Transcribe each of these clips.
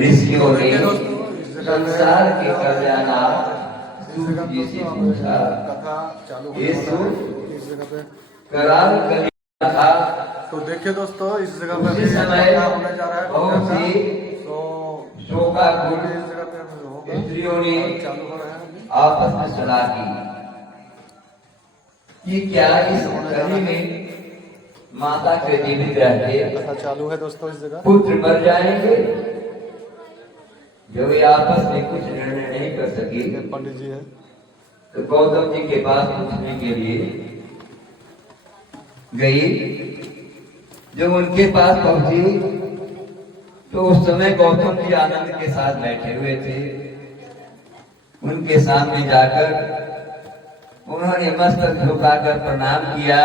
ऋषियों ने संसार के कल्याणार्थ सूत जी से पूछा, ये सूत कराल कलिया था। तो देखिए दोस्तों, इस जगह पे उसी समय होने जा रहा है बहुत सी तो शोकाकुल इस जगह पे होगा स्त्रियों ने चालू हो रहा है आपस में सलाह की कि क्या इस कली में माता के जीवित रहते कथा चालू है दोस्तों। इस जगह पुत्र मर जाएंगे। जब ये आपस में कुछ निर्णय नहीं कर सकी पंडित जी है तो गौतम जी के पास पूछने के लिए गई। जब उनके पास पहुंची तो उस समय गौतम जी आनंद के साथ बैठे हुए थे। उनके सामने जाकर उन्होंने मस्तक झुकाकर प्रणाम किया।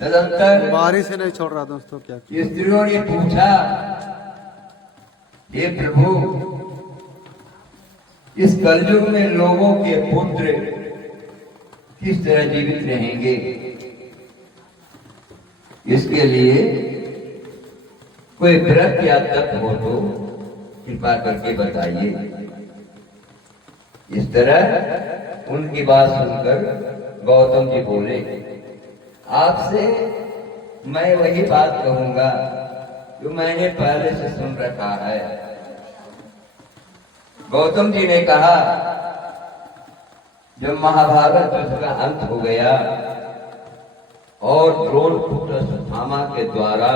तदंतर बारिश से नहीं छोड़ रहा दोस्तों। क्या स्त्रियों ने पूछा, हे प्रभु, इस कलयुग में लोगों के पुत्र किस तरह जीवित रहेंगे? इसके लिए कोई व्रत या तप हो तो कृपा करके बताइए। इस तरह उनकी बात सुनकर गौतम जी बोले, आपसे मैं वही बात कहूंगा जो मैंने पहले से सुन रखा है। गौतम जी ने कहा, जब महाभारत युद्ध का अंत हो गया और द्रोण पुत्र अश्वत्थामा के द्वारा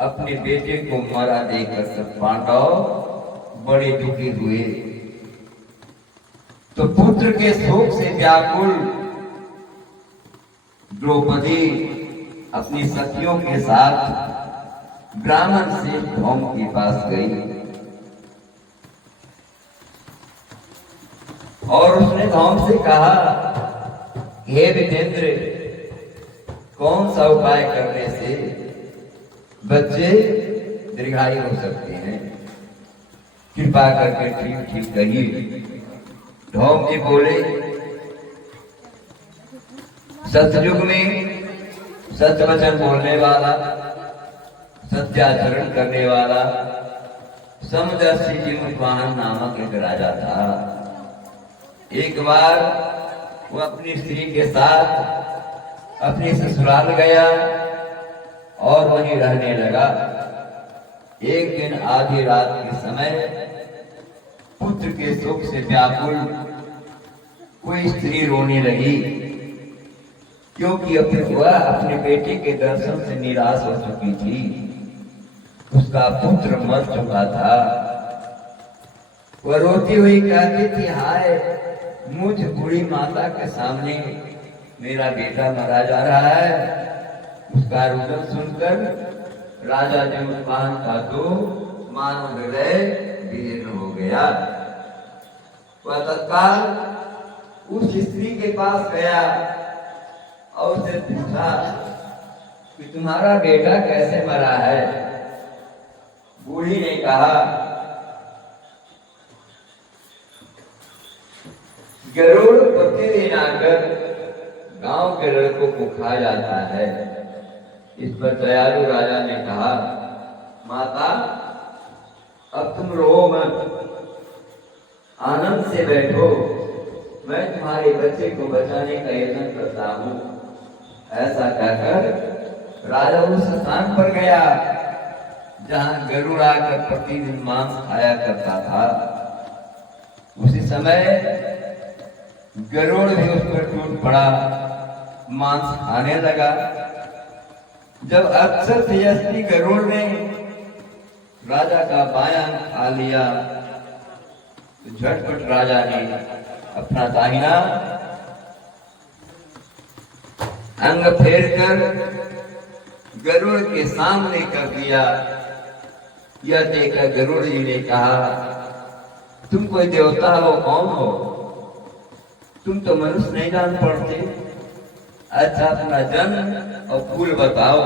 अपने बेटे को मारा देखकर सब पांडव बड़े दुखी हुए, तो पुत्र के शोक से व्याकुल द्रौपदी अपनी सखियों के साथ ब्राह्मण से धौम के पास गई और उसने धौम से कहा, हे विजेंद्र, कौन सा उपाय करने से बच्चे दीर्घायु हो सकते हैं? कृपा करके ठीक ठीक कहिए। धौम जी बोले, सतयुग में सत्य वचन बोलने वाला, सत्याचरण करने वाला समदर्शी जीवनवाहन नामक एक राजा था। एक बार वो अपनी स्त्री के साथ अपनी ससुराल गया और वहीं रहने लगा। एक दिन आधी रात के समय पुत्र के शोक से व्याकुल कोई स्त्री रोने लगी, क्योंकि वह अपने बेटे के दर्शन से निराश हो चुकी थी। उसका पुत्र मर चुका था। वह रोती हुई कहती थी, हाय, मुझ बूढ़ी माता के सामने मेरा बेटा मरा जा रहा है। उसका रुदन सुनकर राजा जीवनवाहन का तो मानव हृदय विदीर्ण हो गया। वह तत्काल उस स्त्री के पास गया और उससे पूछा कि तुम्हारा बेटा कैसे मरा है? बूढ़ी ने कहा, गरुड़ प्रतिदिन आकर गांव के लड़कों को खा जाता है। इस पर दयालु राजा ने कहा, माता, अब तुम रो मत, आनंद से बैठो, मैं तुम्हारे बच्चे को बचाने का यत्न करता हूं। ऐसा कहकर राजा उस स्थान पर गया जहां गरुड़ आकर प्रतिदिन मांस खाया करता था। उसी समय गरुड़ भी उस पर टूट पड़ा, मांस खाने लगा। जब अक्षर तेजस्वी गरुड़ ने राजा का बायां खा लिया तो झटपट राजा ने अपना दाहिना अंग फेर कर गरुड़ के सामने कर दिया। यह देखकर गरुड़ जी ने कहा, तुम कोई देवता हो? कौन हो? तुम तो मनुष्य नहीं जान पड़ते। अच्छा, अपना जन्म और कुल बताओ।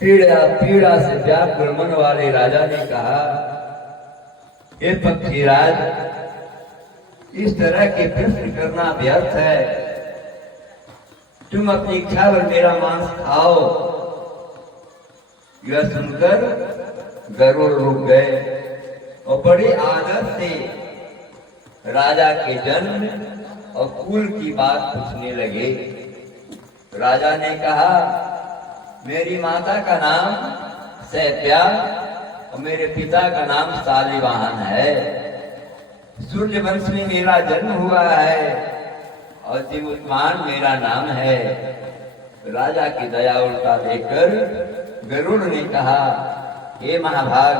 पीड़ा पीड़ा से व्याकुल मन वाले राजा ने कहा, हे पक्षीराज, इस तरह के प्रश्न करना व्यर्थ है। तुम अपनी इच्छा पर मेरा मांस खाओ। यह सुनकर गरुड़ रुक गए और बड़े आदर से राजा के जन्म और कुल की बात पूछने लगे। राजा ने कहा, मेरी माता का नाम सैत्या और मेरे पिता का नाम शालिवाहन है। सूर्य वंश में मेरा जन्म हुआ है और जीवमान मेरा नाम है। राजा की दया उल्टा देखकर गरुड़ ने कहा, हे महाभाग,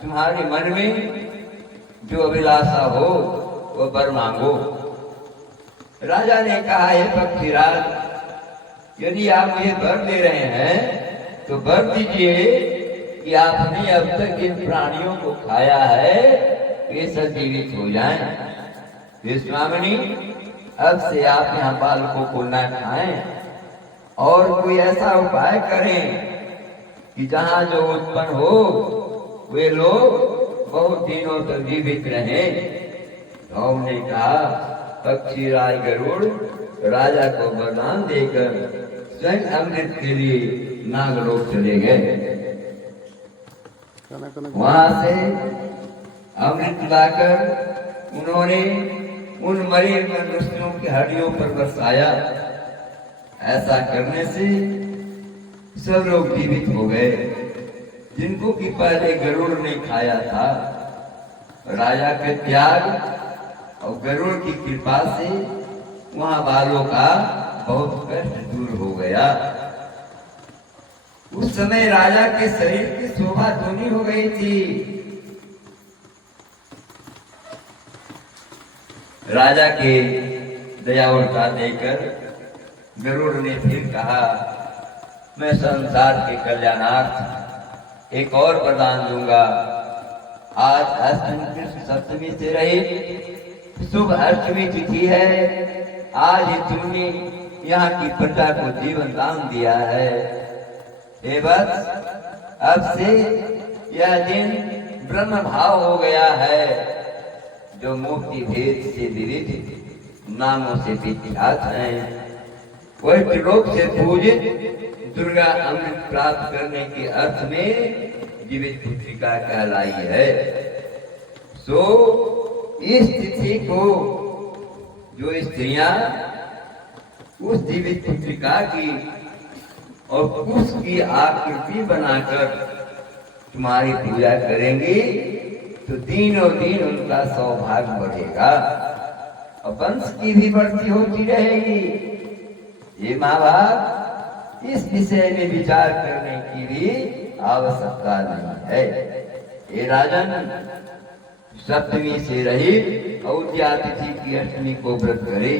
तुम्हारे मन में जो अभिलाषा हो वो वर मांगो। राजा ने कहा, हे पक्षीराज, यदि आप मुझे वर दे रहे हैं तो वर दीजिए कि आपने अब तक जिन प्राणियों को खाया है वे सब जीवित हो जाएं। हे स्वामिनी, अब से आप यहाँ बालकों को न खाएं और कोई ऐसा उपाय करें कि जहाँ जो उत्पन्न हो वे लोग बहुत दिनों तक जीवित रहें। तो हमने कहा, पक्षीराज गरुड़ राजा को वरदान देकर स्वयं अमृत के लिए नागलोक चले गए। वहां से अमृत लाकर उन्होंने उन मरे मनुष्यों की हड्डियों पर बरसाया। ऐसा करने से सब लोग जीवित हो गए जिनको कि पहले गरुड़ ने खाया था। राजा के त्याग और गरुड़ की कृपा से वहां बालों का बहुत कष्ट दूर हो गया। उस समय राजा के शरीर की शोभा धूनी हो गई थी। राजा के दया उल्टा देकर गरुड़ ने फिर कहा, मैं संसार के कल्याणार्थ एक और वरदान दूंगा। आज अष्टमी कृष्ण सप्तमी से रही शुभ अष्टमी तिथि है। आज ही तुमने यहाँ की प्रजा को जीवन दान दिया है। हे वत्स, अब से यह दिन ब्रह्म भाव हो गया है, जो मूर्ति भेद से विविध नामों से विख्यात हैं। वह त्रिलोक से पूजित दुर्गा अमृत प्राप्त करने के अर्थ में जीवित पुत्रिका कहलाई है। सो इस तिथि को जो स्त्रियां उस जीवित पुत्रिका की और कुश की आकृति बनाकर तुम्हारी पूजा करेंगी तो दिनों दिन उनका सौभाग्य बढ़ेगा और वंश की भी बढ़ती होती रहेगी। ये माँ बाप, इस विषय में विचार करने की भी आवश्यकता नहीं है। ये राजन, सप्तमी से रहित औद्या तिथि की अष्टमी को व्रत करे,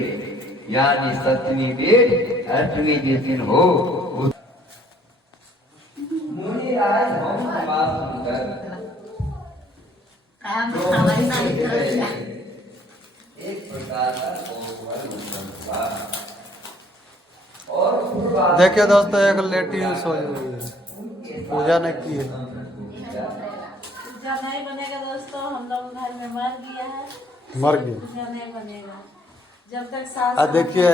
यानी सप्तमी वेद अष्टमी जिस दिन हो। मुनि राज होम समास सुनकर एक प्रकार का कौतूहल उत्पन्न हुआ। और देखिए दोस्तों, एक लेटी हुई सोई हुई है, पूजा नहीं की है। पूजा नहीं बनेगा दोस्तों, हम लोग घर में मर गया है, मर गई। पूजा नहीं बनेगा जब तक सास अब देखिए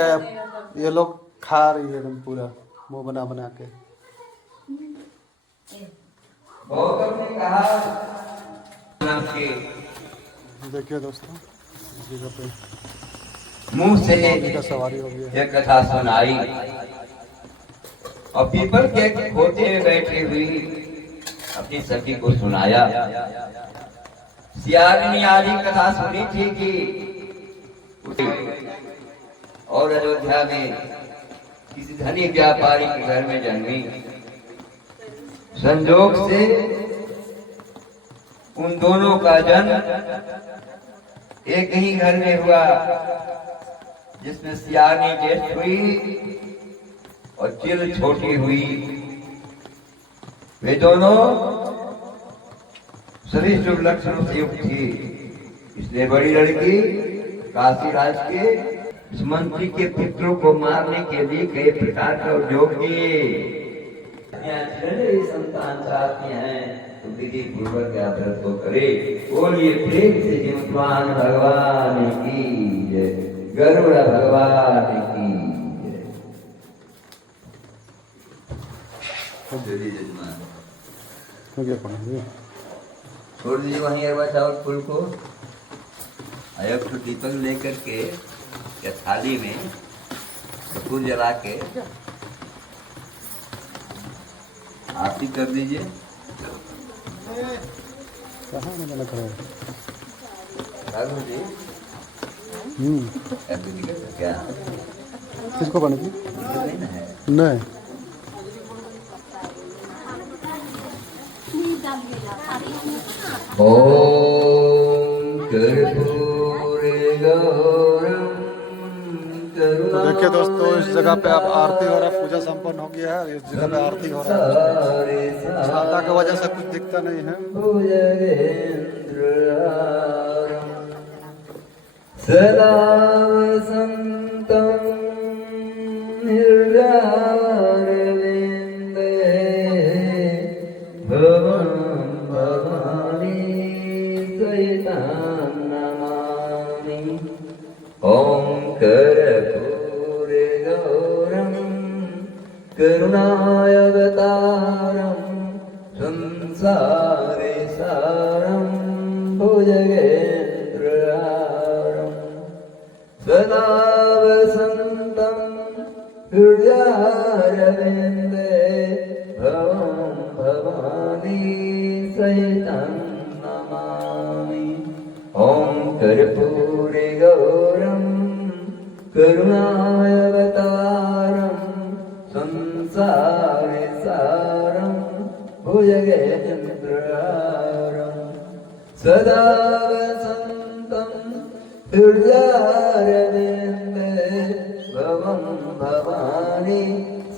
ये लोग खा रही है एकदम पूरा मुंह बना बना के। गौतम ने कहा, देखिए दोस्तों, जगह पे मुंह से का सवारी हो गई है। यह कथा सुनाई और पीपल के खोते में बैठी हुई अपनी सखी को सुनाया। सियारिनी आदि कथा सुनी थी कि और अयोध्या में किसी धनी व्यापारी के घर में जन्मी। संजोग से उन दोनों का जन्म एक ही घर में हुआ, जिसमें सियानी ज्येष्ठ हुई और चिल छोटी हुई। वे दोनों सभी शुभ लक्षणों से युक्त थी। इसलिए बड़ी लड़की काशीराज के मंत्री के पुत्रों को मारने के लिए कई प्रकार का उद्योग किए। संतान चाहती हैं तो विधि पूर्वक या व्रत को करे। बोलिए प्रेम से जिमवान भगवान की जय, गरुड़ भगवान की जय। जय जजमान। मुझे पढ़ेंगे। छोड़ दीजिए वहीं अरवा चावल फूल को। एक तो दीपक लेकर के या थाली में कपूर जला के आरती कर दीजिए। कहाँ में जाना खड़ा है? राघव जी ऐसे दिखे तो क्या किसको बने थी? नहीं ना है। नहीं ओम कर्पूरे गौरम तो देखिए दोस्तों, इस जगह पे अब आरती हो रहा है, पूजा संपन्न हो गया है। इस जगह पे आरती हो रहा है। छाता की वजह से कुछ दिखता नहीं है। सदा वसन्तं हृदयारविन्दे भवं भवानी सहितं नमामि। ॐ कर्पूरे गौरं करुणावतारं संसारे सारं भुजगेन्द्रहारं सदा वसन्तं हृदयारविन्दे भवं भवानी सहितं नमामि। ॐ कर्पूरे गौरं करुणावतारं संसारे सारं भुजगेन्द्रहारं सदा वसन्तं हृदयारविन्दे भवं भवानी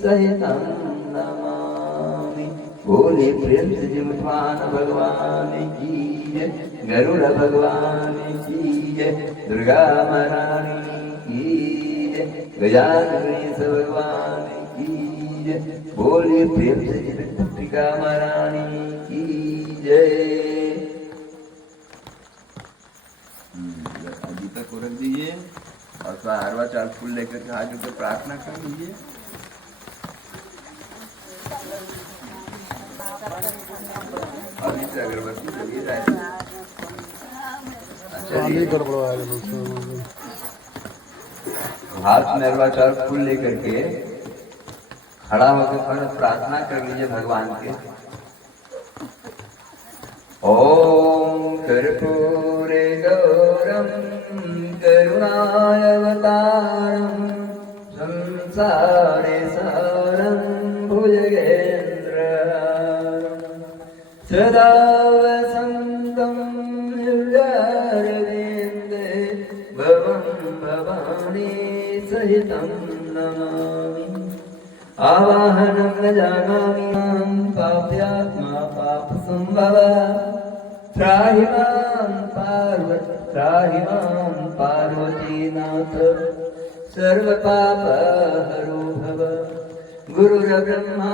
सहितं नमामि। बोले प्रेम से जिमठान भगवान की जय, गरुड़ भगवान की जय, दुर्गा महारानी की जय, गजानन भगवान की जय। बोले प्रेम से जिमटिका महारानी की जय। दीपक को रख दीजिए और हरवा चाल फूल लेकर के हाथ जोड़ प्रार्थना कर लीजिए। अभी से अगरबत्ती चलिए जाए। पानी गड़बड़ा है। हाथ में अरवा चावल फूल लेकर के खड़ा होकर थोड़ा प्रार्थना कर लीजिए भगवान के। ओम कर्पूरे गौरम करुणावतारं संसारे सारं भुजगेन्द्रहारं सदा वसन्तं हृदयारविन्दे भवं भवानी सहितं नमामि। आवाहनं न जानामि मां पाप्यात्मा पापसंभव त्राहि मां पार्वतीनाथ सर्वपापहरो भव। गुरुर्ब्रह्मा